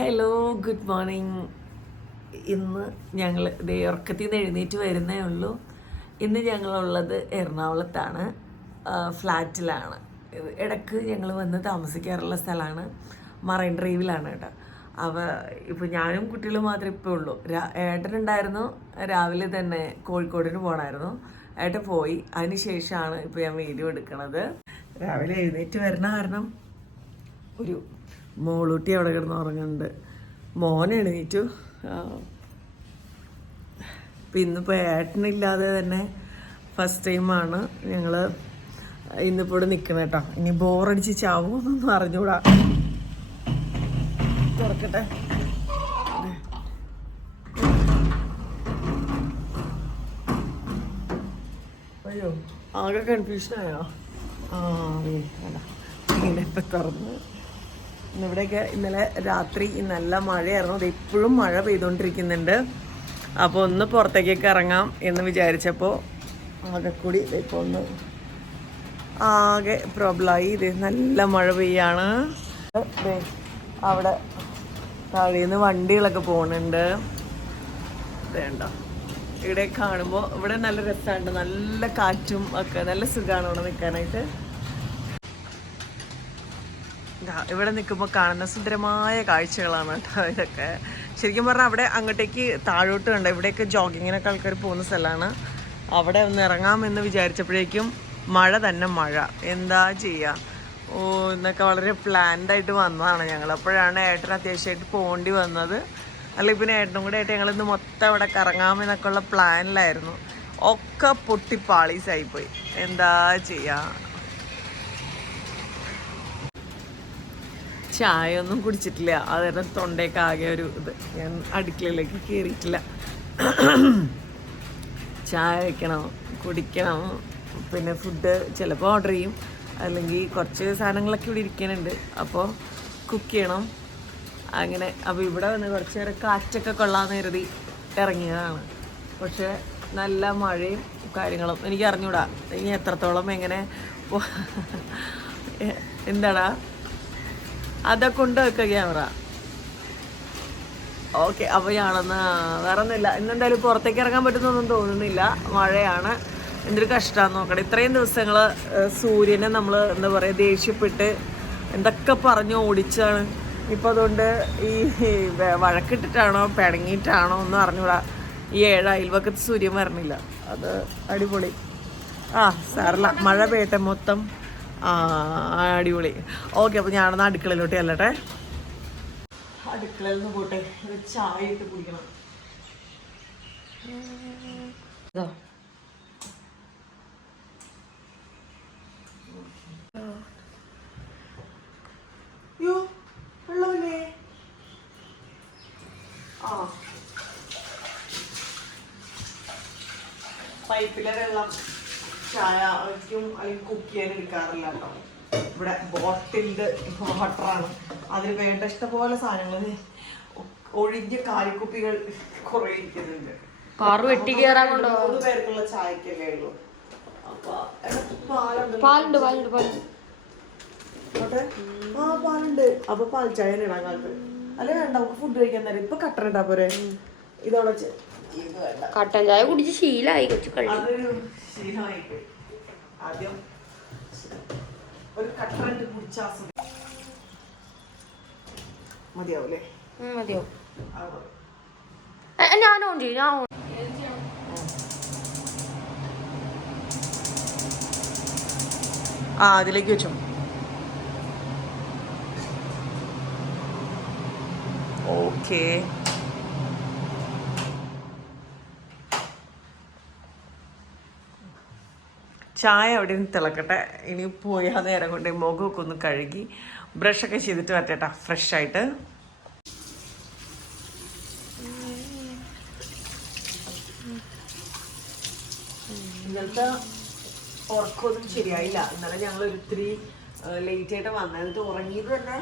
Hello good morning. ഇന്ന് ഞങ്ങൾ ദേ ഉറക്കത്തിൽ നിന്ന് എഴുന്നേറ്റ് വരുന്നേ ഉള്ളൂ. ഇന്ന് ഞങ്ങളുള്ളത് എറണാകുളത്താണ്. ഫ്ലാറ്റിലാണ്. ഇടയ്ക്ക് ഞങ്ങൾ വന്ന് താമസിക്കാറുള്ള സ്ഥലമാണ്. മറൈൻ ഡ്രൈവിലാണ് കേട്ടോ. അവ ഇപ്പോൾ ഞാനും കുട്ടികളും മാത്രമേ ഇപ്പോൾ ഉള്ളൂ. ഏട്ടനുണ്ടായിരുന്നു. രാവിലെ തന്നെ കോഴിക്കോടിന് പോകണമായിരുന്നു ഏട്ടൻ പോയി. അതിന് ശേഷമാണ് ഇപ്പോൾ ഞാൻ വീഡിയോ എടുക്കുന്നത് രാവിലെ എഴുന്നേറ്റ് വരുന്ന കാരണം ഒരു മോളൂട്ടി അവിടെ കിടന്ന് ഉറങ്ങുന്നുണ്ട്. മോൻ എണീറ്റു. ആ. ഇപ്പം ഇന്നിപ്പോൾ ഏട്ടനില്ലാതെ തന്നെ ഫസ്റ്റ് ടൈമാണ് ഞങ്ങൾ ഇന്നിപ്പോൾ ഇവിടെ നിൽക്കണം കേട്ടോ ഇനി ബോറടിച്ച് ചാവുമെന്നൊന്നും അറിഞ്ഞൂടാ. തുറക്കട്ടെ. അയ്യോ ആകെ കൺഫ്യൂഷനായോ ആ അല്ല ഇങ്ങനെ ഇപ്പം തുറന്ന് ഇന്നിവിടെയൊക്കെ ഇന്നലെ രാത്രി നല്ല മഴയായിരുന്നു. അത് ഇപ്പോഴും മഴ പെയ്തുകൊണ്ടിരിക്കുന്നുണ്ട്. അപ്പോൾ ഒന്ന് പുറത്തേക്കൊക്കെ ഇറങ്ങാം എന്ന് വിചാരിച്ചപ്പോൾ ആകെ കൂടി ഇപ്പോൾ ഒന്ന് ആകെ പ്രോബ്ലമായി. ഇത് നല്ല മഴ പെയ്യാണ്. അവിടെ താഴേന്ന് വണ്ടികളൊക്കെ പോകുന്നുണ്ട് വേണ്ട. ഇവിടെ കാണുമ്പോൾ ഇവിടെ നല്ല രസമുണ്ട്. നല്ല കാറ്റും ഒക്കെ നല്ല സുഖമാണ് ഇവിടെ നിൽക്കാനായിട്ട്. ഇവിടെ നിൽക്കുമ്പോൾ കാണുന്ന സുന്ദരമായ കാഴ്ചകളാണ് കേട്ടോ ഇതൊക്കെ. ശരിക്കും പറഞ്ഞാൽ അവിടെ അങ്ങോട്ടേക്ക് താഴോട്ട് കണ്ടോ? ഇവിടെയൊക്കെ ജോഗിങ്ങിനൊക്കെ ആൾക്കാർ പോകുന്ന സ്ഥലമാണ്. അവിടെ ഒന്ന് ഇറങ്ങാമെന്ന് വിചാരിച്ചപ്പോഴേക്കും മഴ തന്നെ മഴ. എന്താ ചെയ്യുക ഓ എന്നൊക്കെ വളരെ പ്ലാൻഡ് ആയിട്ട് വന്നതാണ് ഞങ്ങൾ അപ്പോഴാണ് ഏട്ടൻ അത്യാവശ്യമായിട്ട് പോകേണ്ടി വന്നത്. അല്ലെങ്കിൽ പിന്നെ ഏട്ടനും കൂടെ ആയിട്ട് ഞങ്ങളിന്ന് മൊത്തം അവിടെ കറങ്ങാമെന്നൊക്കെ ഉള്ള പ്ലാനിലായിരുന്നു ഒക്കെ പൊട്ടി പാളീസായിപ്പോയി എന്താ ചെയ്യുക ചായ ഒന്നും കുടിച്ചിട്ടില്ല. അതായത് തൊണ്ടയൊക്കെ ആകെ ഒരു ഇത്. ഞാൻ അടുക്കളയിലേക്ക് കയറിയിട്ടില്ല ചായ വയ്ക്കണം കുടിക്കണം. പിന്നെ ഫുഡ് ചിലപ്പോൾ ഓർഡർ ചെയ്യും. അല്ലെങ്കിൽ കുറച്ച് സാധനങ്ങളൊക്കെ ഇവിടെ ഇരിക്കുന്നുണ്ട്. അപ്പോൾ കുക്ക് ചെയ്യണം. അങ്ങനെ അപ്പോൾ ഇവിടെ വന്ന് കുറച്ച് നേരം കാറ്റൊക്കെ കൊള്ളാന്ന് കരുതി ഇറങ്ങിയതാണ്. പക്ഷേ നല്ല മഴയും കാര്യങ്ങളും എനിക്ക് അറിഞ്ഞൂടാ. ഇനി എത്രത്തോളം എങ്ങനെ എന്താടാ? അതൊക്കെ ഉണ്ട് വെക്ക ക്യാമറ. ഓക്കെ അവയാണെന്ന് വേറെ ഒന്നുമില്ല ഇന്നെന്തായാലും പുറത്തേക്ക് ഇറങ്ങാൻ പറ്റുന്നൊന്നും തോന്നുന്നില്ല. മഴയാണ്. എന്തൊരു കഷ്ടമാണ് നോക്കണം. ഇത്രയും ദിവസങ്ങൾ സൂര്യനെ നമ്മൾ എന്താ പറയുക ദേഷ്യപ്പെട്ട് എന്തൊക്കെ പറഞ്ഞു ഓടിച്ചാണ്. ഇപ്പോൾ അതുകൊണ്ട് ഈ വഴക്കിട്ടിട്ടാണോ പിണങ്ങിയിട്ടാണോ ഒന്നും അറിഞ്ഞൂടാ. ഈ ഏഴ് അയൽവക്കത്ത് സൂര്യൻ വരണില്ല. അത് അടിപൊളി. ആ സാറില്ല മഴ പെയ്യട്ടെ മൊത്തം. അടിപൊളി. ഓക്കെ അപ്പോൾ ഞാനൊന്ന് അടുക്കളയിലോട്ട് ചെല്ലട്ടെ. അടുക്കളയിൽ നിന്ന് പോട്ടെ. ചായ ഇട്ട് കുടിക്കണം. ഇതോ. യോ വെള്ളമില്ലേ? ആ. പൈപ്പിലെ വെള്ളം. ചായ വയ്ക്കും അല്ലെങ്കിൽ കുക്ക് ചെയ്യാൻ എടുക്കാറില്ല കേട്ടോ. ഇവിടെ ബോട്ടിൽഡ് വാട്ടറാണ്. അതിന് വേണ്ട ഇഷ്ടപോലെ സാധനങ്ങൾ. ഒഴിഞ്ഞ കാലിക്കുപ്പികൾ കുറേ ഇരിക്കുന്നുണ്ട്. കാറ് വെട്ടി കയറാൻ കൊണ്ടോ? മൂന്ന് പേർക്കുള്ള ചായക്കല്ലേ ഉള്ളൂ. അപ്പൊ പാലുണ്ട്? പാലുണ്ട് പാലുണ്ട് ആ പാലുണ്ട്. അപ്പൊ പാൽ ചായ ഇടാൻ കാലത്ത് അല്ലെ വേണ്ട നമുക്ക് ഫുഡ് കഴിക്കാൻ നേരം. ഇപ്പൊ കട്ടൻ ഇട്ടാ പോരെ? ഇതോടെ കട്ടൻ ചായ കുടിച്ച് ശീലായി കൊച്ചു കളി ശീലമായി ആദ്യം ഒരു കട്ടറിട്ട് കുടിച്ചാ മതിയാവൂലേ? ഞാൻ ഓൺ ചെയ്യും ഞാൻ ഓൺ ആ അതിലേക്ക് വെച്ചു. ഓക്കേ. ചായ അവിടെ നിന്ന് തിളക്കട്ടെ. ഇനി പോയി ആ നേരം കൊണ്ട് മുഖമൊക്കെ ഒന്ന് കഴുകി ബ്രഷൊക്കെ ചെയ്തിട്ട് വരട്ടെട്ടാ ഫ്രഷ് ആയിട്ട്. ഇന്നലത്തെ ഉറക്കമൊന്നും ശരിയായില്ല. ഇന്നലെ ഞങ്ങൾ ഒരിത്തിരി ലേറ്റ് ആയിട്ട് വന്നത്. ഉറങ്ങിയത് തന്നെ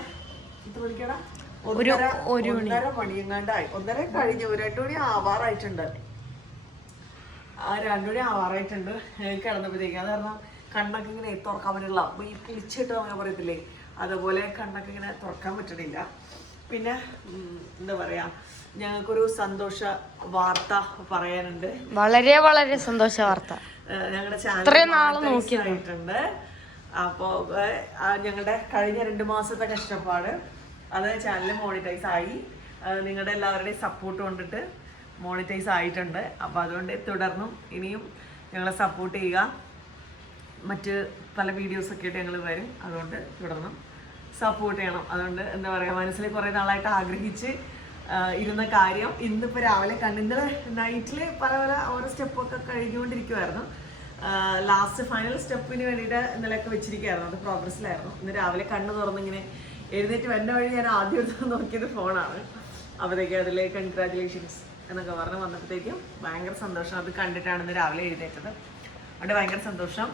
ഒന്നര ഒന്നര മണിയെങ്ങാണ്ടായി. ഒന്നര കഴിഞ്ഞു ഒരു രണ്ടു മണി ആവാറായിട്ടുണ്ട്. രണ്ടു മണി ആവാറായിട്ടുണ്ട്. കിടന്നപ്പോഴത്തേക്ക്. അത് കാരണം കണ്ണൊക്കെ ഇങ്ങനെ തുറക്കാൻ പറ്റില്ല. അപ്പൊ ഈ പുളിച്ചിട്ട് അങ്ങനെ പറയത്തില്ലേ? അതുപോലെ കണ്ണൊക്കെ ഇങ്ങനെ തുറക്കാൻ പറ്റണില്ല. പിന്നെ എന്താ പറയാ? ഞങ്ങൾക്കൊരു സന്തോഷ വാർത്ത പറയാനുണ്ട്. വളരെ വളരെ സന്തോഷ വാർത്ത. ഞങ്ങളുടെ ചാനൽ monetize അപ്പോൾ ഞങ്ങളുടെ കഴിഞ്ഞ രണ്ട് മാസത്തെ കഷ്ടപ്പാട് അത് ചാനൽ മോണിറ്റൈസ് ആയി നിങ്ങളുടെ എല്ലാവരുടെയും സപ്പോർട്ട് കൊണ്ടിട്ട് മോണിറ്റൈസ് ആയിട്ടുണ്ട്. അപ്പോൾ അതുകൊണ്ട് തുടർന്നും ഇനിയും ഞങ്ങളെ സപ്പോർട്ട് ചെയ്യുക. മറ്റ് പല വീഡിയോസൊക്കെ ആയിട്ട് ഞങ്ങൾ വരും. അതുകൊണ്ട് തുടർന്നും സപ്പോർട്ട് ചെയ്യണം. അതുകൊണ്ട് എന്താ പറയുക മനസ്സിൽ കുറേ നാളായിട്ട് ആഗ്രഹിച്ച് ഇരുന്ന കാര്യം ഇന്നിപ്പോൾ രാവിലെ കണ്ട് ഇന്നലെ നൈറ്റിൽ പല പല ഓരോ സ്റ്റെപ്പൊക്കെ കഴിഞ്ഞുകൊണ്ടിരിക്കുമായിരുന്നു ലാസ്റ്റ് ഫൈനൽ സ്റ്റെപ്പിന് വേണ്ടിയിട്ട് ഇന്നലെയൊക്കെ വെച്ചിരിക്കുകയായിരുന്നു അത് പ്രോഗ്രസ്സിലായിരുന്നു ഇന്ന് രാവിലെ കണ്ണ് തുറന്നിങ്ങനെ എഴുന്നേറ്റ് വന്ന വഴി ഞാൻ ആദ്യം നോക്കിയത് ഫോണാണ് അപ്പോഴത്തേക്ക് അതിൽ കൺഗ്രാറ്റുലേഷൻസ് എന്നൊക്കെ പറഞ്ഞ് വന്നപ്പോഴത്തേക്കും ഭയങ്കര സന്തോഷം. അത് കണ്ടിട്ടാണ് ഇന്ന് രാവിലെ എഴുന്നേറ്റത്. അതുകൊണ്ട് ഭയങ്കര സന്തോഷം.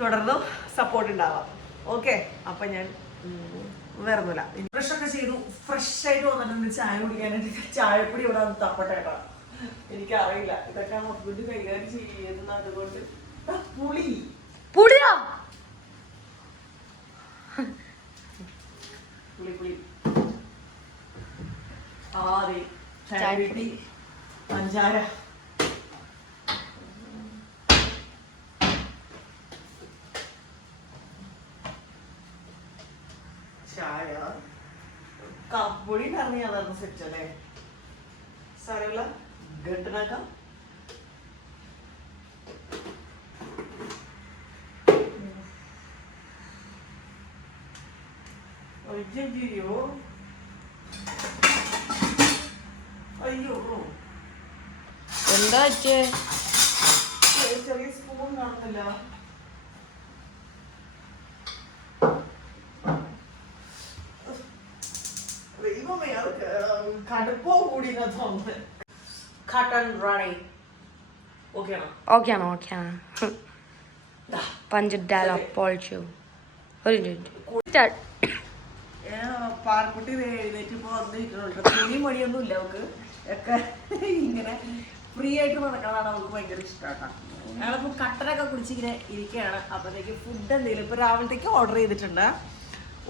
തുടർന്നും സപ്പോർട്ട് ഉണ്ടാവാം. ഓക്കെ അപ്പം ഞാൻ വേറൊന്നുമില്ല ഫ്രഷ് ഒക്കെ ചെയ്തു. ഫ്രഷ് ആയിട്ട് വന്നിട്ടുണ്ട്. ചായ കുടിക്കാനായിട്ട്. ചായപ്പൊടി ഇവിടെ വന്ന് തപ്പട്ടേട്ടാ എനിക്കറിയില്ല. ഇതൊക്കെ മൊത്തത്തിൽ കൈകാര്യം ചെയ്യുന്നത് അതുകൊണ്ട്. പുളി. പുളിയോ? പുളി പുളി. ആറി. ചായപ്പൊടി പഞ്ചാര. ചായ. കാപ്പൊടി ഉണ്ടായിരുന്നു അതായിരുന്നു സെറ്റ് അല്ലേ? സാരമില്ല. ഗട്ടിനാക്കാം അയ്യോ എന്താ വെച്ചേ ചെറിയ സ്പൂൺ കാണുന്നില്ല ദൈവമേ അത് കടുപ്പോ കൂടി കട്ടൻ റണി ഓക്കെയാണോ ഓക്കെയാണ് പഞ്ചഡാലോ പോൾച്ചു ഒരു മിനിറ്റ്. ഏ, പാർക്കുട്ടി എഴുന്നേറ്റ് ഇപ്പൊ വന്നിരിക്കണുണ്ട് തുണി മണിയൊന്നും ഇല്ല അവക്ക് ഒക്കെ ഇങ്ങനെ ഫ്രീ ആയിട്ട് നടക്കണതാണ് അവൾക്ക് ഭയങ്കര ഇഷ്ടമാണ് ഞങ്ങളിപ്പോ കട്ടനൊക്കെ കുടിച്ചിങ്ങനെ ഇരിക്കുകയാണ് അപ്പോഴത്തേക്ക് ഫുഡ് എന്തെങ്കിലും ഇപ്പൊ രാവിലത്തേക്ക് ഓർഡർ ചെയ്തിട്ടുണ്ട്.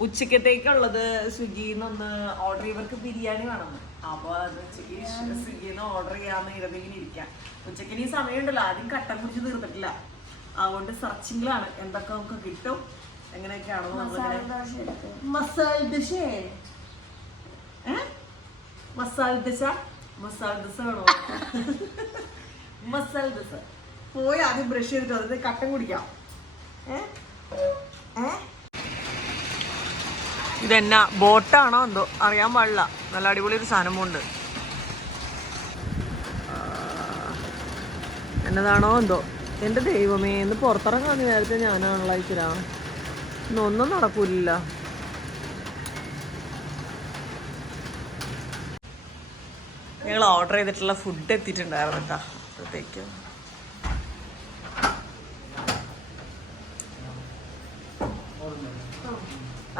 ഉച്ചക്കത്തേക്കുള്ളത് സ്വിഗ്ഗിയിൽ നിന്ന് ഓർഡർ ഇവർക്ക് ബിരിയാണി വേണം. അപ്പോൾ അത് ഉച്ചയ്ക്ക് സ്വിഗ്ഗിയിൽ നിന്ന് ഓർഡർ ചെയ്യാന്ന് ഇരുന്നിങ്ങനെ ഇരിക്കാം. ഉച്ചയ്ക്ക് ഇനി സമയമുണ്ടല്ലോ. ആദ്യം കട്ടൻ കുടിച്ച് തീർത്തിട്ടില്ല അതുകൊണ്ട് സെർച്ചിങ്ങിലാണ് എന്തൊക്കെ നമുക്ക് കിട്ടും എങ്ങനെയൊക്കെയാണോ നമ്മളിങ്ങനെ മസാല ദശ മസാല ദശ? മസാല ദശ വേണോ? മസാല ദശ. പോയി ആദ്യം ബ്രഷ് ചെയ്തിട്ട് അതിന് കട്ടൻ കുടിക്കാം? ഇതെന്നാ ബോട്ടാണോ എന്തോ? അറിയാൻ പാടില്ല. നല്ല അടിപൊളി ഒരു സാധനമുണ്ട് എന്നതാണോ എന്തോ? എന്റെ ദൈവമേ എന്ന് പുറത്തിറങ്ങാൻ നേരത്തെ ഞാനാണല്ലോ അയച്ചിരാ ഇന്നൊന്നും നടക്കൂല ഞങ്ങൾ ഓർഡർ ചെയ്തിട്ടുള്ള ഫുഡ് എത്തിയിട്ടുണ്ടായിരുന്നു കേട്ടോ. അപ്പോഴത്തേക്കും.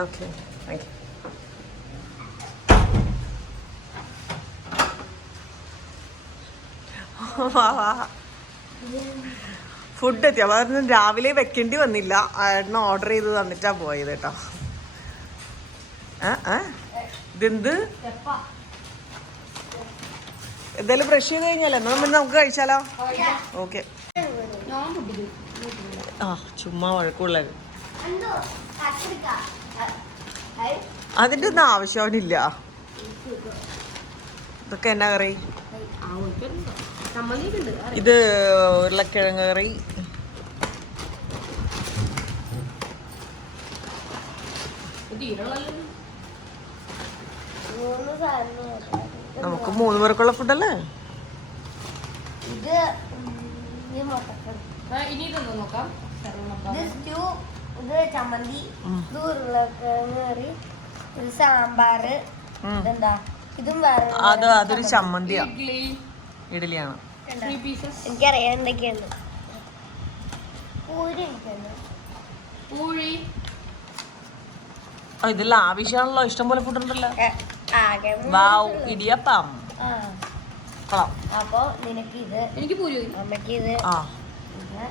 ഓക്കെ താങ്ക് യു ഫുഡ് എത്തി. അപ്പോൾ അതൊന്നും രാവിലെ വെക്കേണ്ടി വന്നില്ല. ഏട്ടന് ഓർഡർ ചെയ്ത് തന്നിട്ടാ പോയത് കേട്ടോ. ആ ആ. ഇതെന്ത്? എന്തായാലും ബ്രഷ് ചെയ്ത് കഴിഞ്ഞാലോ? എന്നാ പിന്നെ നമുക്ക് കഴിച്ചാലോ? ഓക്കെ ആ ചുമ്മാ വഴക്കുള്ളത്. അതിന്റെ ഒന്നും ആവശ്യമില്ല ഇതൊക്കെ എന്നാ കറി? ഇത് ഉരുളക്കിഴങ്ങ് കറി. മൂന്ന് സാധനം നമുക്ക് മൂന്ന് പേർക്കുള്ള ഫുഡല്ലേ ഇത് ഇത് ഇത് ഇത് ചമ്മന്തി ഇത് ഉരുളക്കിഴങ്ങ് ഇത് സാമ്പാറ് ഇതും വേറെ അത് അതൊരു ചമ്മന്തിയാ. പീസസ് എനിക്കറിയാം എന്തൊക്കെയാണ് ഇതിൽ ആവശ്യമാണല്ലോ. ഇഷ്ടംപോലെ ഫുഡ് ഉണ്ടല്ലോ. ആകെ വാവ്. ഇടിയപ്പം. അപ്പൊ നിനക്ക് ഇത്. എനിക്ക് പൂരി അമ്മയ്ക്ക് ഇത്. ആ. ഇത്.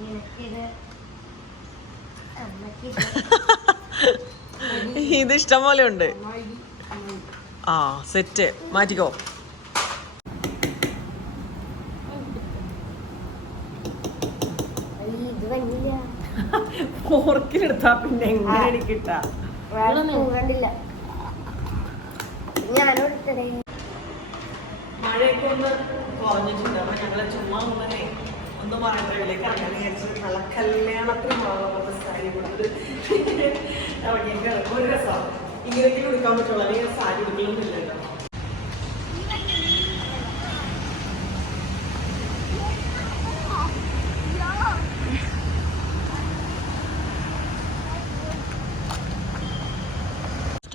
നിനക്കിത് ഇത്. ഇഷ്ടം പോലെ ഉണ്ട്. ആ സെറ്റ്. മാറ്റിക്കോ. ഫോർക്കിലെടുത്താ പിന്നെ എങ്ങനെ കിട്ടാ? കണ്ടില്ല. ഞാനും എടുത്തടേ. മഴയൊക്കെ ഒന്ന് കുറഞ്ഞിട്ടുണ്ട്. അപ്പൊ ഞങ്ങളെ ചുമ്മാ ഒന്നേ ഒന്ന് മറണ്ടവിലേക്ക് അങ്ങനെ വിചാരിച്ചു നല്ല കല്യാണത്തിന് സാരി ഒരു രസമാണ് ഇങ്ങനെയൊക്കെ കൊടുക്കാൻ പറ്റുള്ളൂ. അല്ലെങ്കിൽ സാരി കൊടുക്കലൊന്നുമില്ലല്ലോ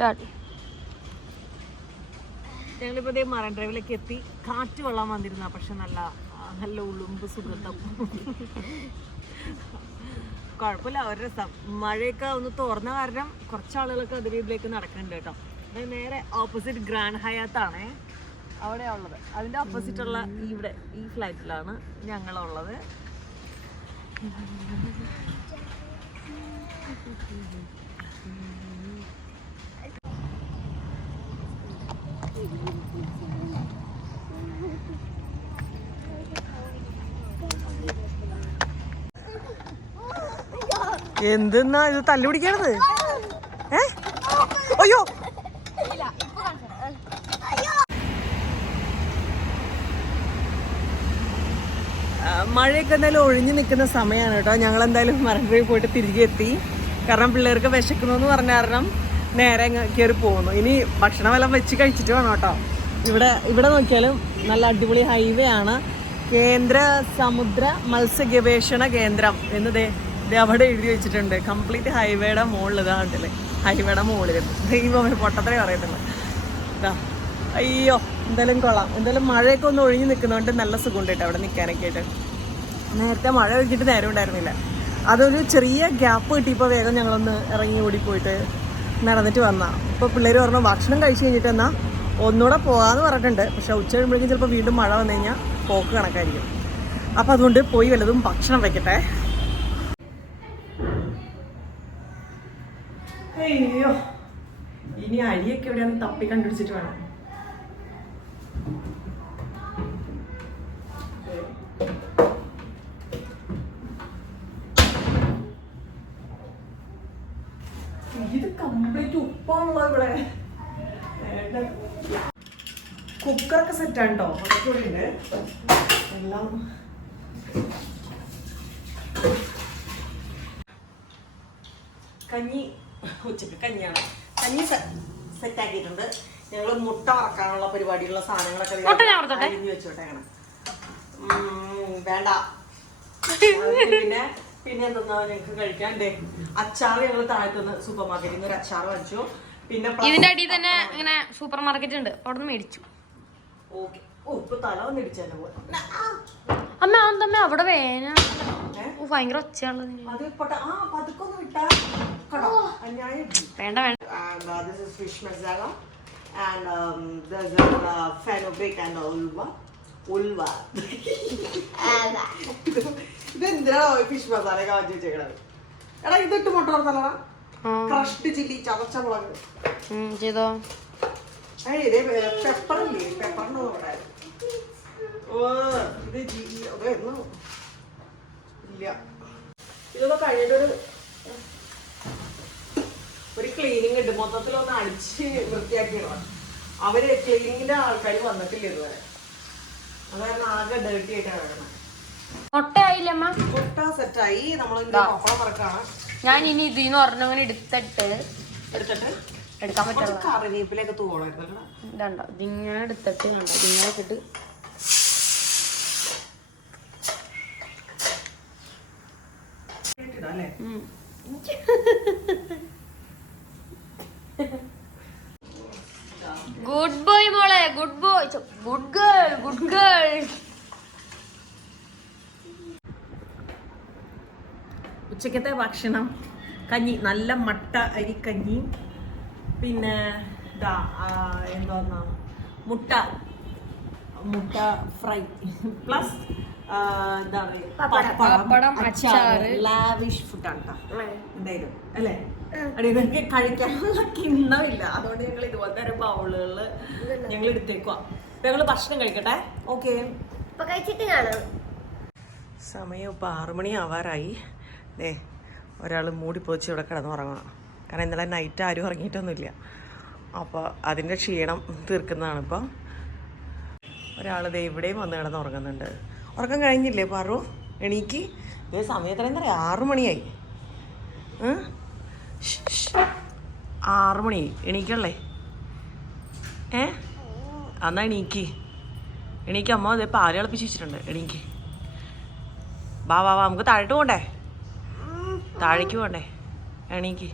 സ്റ്റാർട്ട് ഞങ്ങളിപ്പോ ഇതേ മറൈൻ ഡ്രൈവിലേക്ക് എത്തി. കാറ്റ് കൊള്ളാൻ വന്നിരുന്ന. പക്ഷെ നല്ല നല്ല ഉളുമ്പ് സുഗന്ധം. കുഴപ്പമില്ല. ഒരു രസം. മഴയൊക്കെ ഒന്ന് തുറന്ന കാരണം കുറച്ച് ആളുകളൊക്കെ അതിൽ ഇതിലേക്ക് നടക്കുന്നുണ്ട് കേട്ടോ. ഇത് നേരെ ഓപ്പോസിറ്റ് ഗ്രാൻഡ് ഹയാത്താണ് അവിടെ ഉള്ളത്. അതിന്റെ ഓപ്പോസിറ്റ് ഉള്ള ഇവിടെ ഈ ഫ്ലാറ്റിലാണ് ഞങ്ങളുള്ളത്. എന്തെന്നാ ഇത് തല്ലു പിടിക്കണത്? ഏ? അയ്യോ! മഴയൊക്കെ എന്തായാലും ഒഴിഞ്ഞു നിൽക്കുന്ന സമയമാണ് കേട്ടോ. ഞങ്ങൾ എന്തായാലും മരമ്പുഴയിൽ പോയിട്ട് തിരികെ എത്തി കാരണം പിള്ളേർക്ക് വിശക്കണമെന്ന് പറഞ്ഞ കാരണം നേരെ കയറി പോകുന്നു. ഇനി ഭക്ഷണം വല്ലതും വെച്ച് കഴിച്ചിട്ട് വേണം കേട്ടോ. ഇവിടെ ഇവിടെ നോക്കിയാലും നല്ല അടിപൊളി ഹൈവേ ആണ്. കേന്ദ്ര സമുദ്ര മത്സ്യ ഗവേഷണ കേന്ദ്രം എന്ന് ദേ ദേ അവിടെ എഴുതി വെച്ചിട്ടുണ്ട്. കംപ്ലീറ്റ് ഹൈവേയുടെ മുകളിൽ ഇതാ കണ്ടില്ലേ? ഹൈവേയുടെ മുകളിൽ ദൈവം പൊട്ടത്തിനെ പറയത്തുള്ളൂ ഇതാ അയ്യോ എന്തായാലും കൊള്ളാം. എന്തായാലും മഴയൊക്കെ ഒന്ന് ഒഴിഞ്ഞു നിൽക്കുന്നതുകൊണ്ട് നല്ല സുഖമുണ്ട് കേട്ടോ അവിടെ നിൽക്കാനൊക്കെ ആയിട്ട്. നേരത്തെ മഴ കഴിഞ്ഞിട്ട് നേരം ഉണ്ടായിരുന്നില്ല. അതൊരു ചെറിയ ഗ്യാപ്പ് കിട്ടിയപ്പോൾ വേഗം ഞങ്ങളൊന്ന് ഇറങ്ങി ഓടിപ്പോയിട്ട് നടന്നിട്ട് വന്നാ. ഇപ്പോൾ പിള്ളേര് പറഞ്ഞു ഭക്ഷണം കഴിച്ചു കഴിഞ്ഞിട്ട് എന്നാ ഒന്നുകൂടെ പോകാമെന്ന് പറഞ്ഞിട്ടുണ്ട്. പക്ഷെ ഉച്ച കഴിയുമ്പോഴേക്കും ചിലപ്പോൾ വീണ്ടും മഴ വന്നു കഴിഞ്ഞാൽ പോക്ക് കണക്കായിരിക്കും. അപ്പോൾ അതുകൊണ്ട് പോയി വല്ലതും ഭക്ഷണം വെക്കട്ടെ. അയ്യോ ഇനി അരിയൊക്കെ എവിടെയാണ് തപ്പി കണ്ടുപിടിച്ചിട്ട് വേണം. കുക്കറൊക്കെ സെറ്റാണ് കേട്ടോ ഉണ്ട് എല്ലാം. കഞ്ഞി ഉച്ചയ്ക്ക് കഞ്ഞിയാണ്. കഞ്ഞി സെറ്റ് ആക്കിയിട്ടുണ്ട് ഞങ്ങൾ മുട്ട വറക്കാനുള്ള പരിപാടിയുള്ള സാധനങ്ങളൊക്കെ? അരിഞ്ഞ് വെച്ചോട്ടേക്കണം. വേണ്ട. പിന്നെ പിന്നെ എന്താ ഞങ്ങൾക്ക് കഴിക്കാണ്ടേ? അച്ചാർ ഞങ്ങൾ താഴത്തുനിന്ന് സൂപ്പർ മാർക്കറ്റിൽ നിന്ന് ഒരു അച്ചാർ വാങ്ങിച്ചു. പിന്നെ ഇതിന്റെ അടിയിൽ തന്നെ ഇങ്ങനെ സൂപ്പർ മാർക്കറ്റ് ഉണ്ട്. അവിടെ നിന്ന് മേടിച്ചു. അമ്മ ഓ ഇപ്പൊ തല വന്നിടിച്ചെന്നെ പോലെ അമ്മ അന്തമ്മ അവിടെ വേന. ഭയങ്കര ഒച്ചയാണല്ലോ വേണ്ട വേണ്ട. And uh, this is fish masala. And um, there's a uh, fenugreek and ulva. Ulva. ഇത് എന്തിനാണോ ഫിഷ് മസാല കാണിച്ചു വെച്ചേക്കണത്? എടാ ഇതിട്ട് മുട്ട വറുത്തല്ലടാ ആ ക്രഷ്ഡ് ചില്ലി ചതച്ച മുളക്. ചെയ്തോ. ഏയ് ഇതേ പെപ്പർ ഇല്ലേ? പെപ്പറിന്റെ ഇവിടെ ഓ ഇത് ജി- അതായിരുന്നു ഇല്ല. ഇതൊക്കെ കഴിഞ്ഞിട്ടൊരു ഒരു ക്ലീനിങ് ഉണ്ട്. മൊത്തത്തിലൊന്ന് അടിച്ച് വൃത്തിയാക്കിയതാണ് അവർ ക്ലീനിങ്ങിന്റെ ആൾക്കാർ വന്നിട്ടില്ല ഇതുവരെ. അതായത് ആകെ ഡേർട്ടി ആയിട്ടാണ് കിടക്കുന്നത്. മുട്ട ആയില്ലേ അമ്മ? മുട്ട സെറ്റായി നമ്മൾ ഇതിന്റെ പപ്പടം വറക്കാണ്. ഞാൻ ഇനി ഇതിന്ന് ഒരെണ്ണം ഇങ്ങനെ എടുത്തിട്ട് എടുത്തിട്ട്? എടുക്കാൻ പറ്റില്ല പറ്റുള്ള കറിവേപ്പിലൊക്കെ തൂണമായിരുന്നു ഇതുണ്ടോ ഇതിങ്ങനെ എടുത്തിട്ട് കണ്ടോ? ഇതിങ്ങനെ ഇട്ടിട്ട് അല്ലേ ഉം. ഗുഡ് ബോയ് മോളെ good boy good girl good girl ഉച്ചക്കത്തെ ഭക്ഷണം. കഞ്ഞി നല്ല മട്ട അരിക്കഞ്ഞിയും പിന്നെ ഇതാ എന്തോന്നാ? മുട്ട. മുട്ട ഫ്രൈ. പ്ലസ് എന്താ പപ്പടം, അച്ചാറ്. ലാവിഷ് ഫുഡാണ് എന്തായാലും അല്ലേ? അടി നിനക്ക് കഴിക്കാനുള്ള കിണ്ണമില്ല. അതുകൊണ്ട് ഞങ്ങൾ ഇതുപോലത്തെ ഒരു ബൗളുകളിൽ ഞങ്ങൾ എടുത്തേക്കുക ഞങ്ങൾ ഭക്ഷണം കഴിക്കട്ടെ. ഓക്കെ. ഇപ്പൊ സമയം ഇപ്പോൾ ആറുമണി ആവാറായി. ദേ ഒരാൾ മൂടി പൊതിച്ച് ഇവിടെ കിടന്നുറങ്ങണം. കാരണം ഇന്നലെ നൈറ്റ് ആരും ഇറങ്ങിയിട്ടൊന്നുമില്ല അപ്പോൾ അതിന്റെ ക്ഷീണം തീർക്കുന്നതാണ് ഇപ്പോൾ ഒരാൾ ദേ ഇവിടെയും വന്ന് കിടന്നുറങ്ങുന്നുണ്ട്. ഉറക്കം കഴിഞ്ഞില്ലേ പറു? എണീക്ക്. സമയത്ത് എന്താ പറയുക ആറു മണിയായി. ആറു ഷ്, ഷ്. ആറ് മണി. എണീക്കല്ലേ? ഏ? എന്നാ എണീക്ക്. എണീക്ക്. അമ്മ അതേ പാൽ തിളപ്പിച്ച് വെച്ചിട്ടുണ്ട്. എണീക്ക്. വാ വാ വാ. നമുക്ക് താഴോട്ട് പോണ്ടേ? താഴേക്ക് പോണ്ടേ എണീക്ക്.